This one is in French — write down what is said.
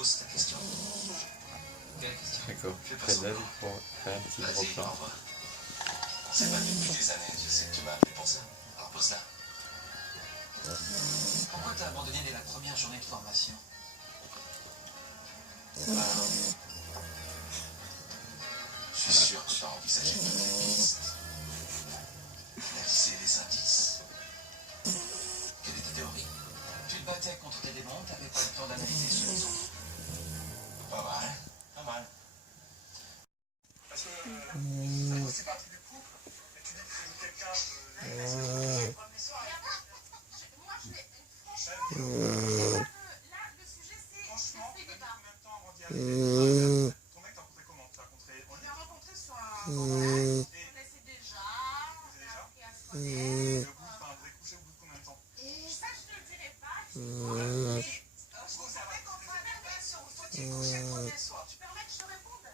Pose ta question. Quelle question? D'accord. Fais pas Près de la semblant. vie pour faire un petit Vas-y, gros plan. parle-moi. On s'est pas vu depuis des années, je sais que tu m'as appelé pour ça. Alors pose-la. Pourquoi t'as abandonné dès la première journée de formation? Je suis sûr que tu as envisagé toutes les pistes. Analyser les indices. Quelle est ta théorie? Tu te battais contre tes démons, t'avais pas le temps d'analyser ceux des autres. Pas mal, pas mal. Parce que ça fait aussi partie du couple, et tu dis que c'est quelqu'un de... Moi, je vais... Franchement, là, le sujet, c'est... Franchement, c'est t'as mis débat. combien de temps avant d'y arriver? Ton mec, t'as rencontré comment? T'as rencontré en On ligne? l'a rencontré sur un voyage, on connaissait déjà, on a appris à se connaître. Et au bout, enfin, vous avez couché au bout de combien de temps? Et ça, je te le dirai pas, mais je vous savais qu'en train de faire sur faut-il coucher le premier soir. Tu permets que je te réponde?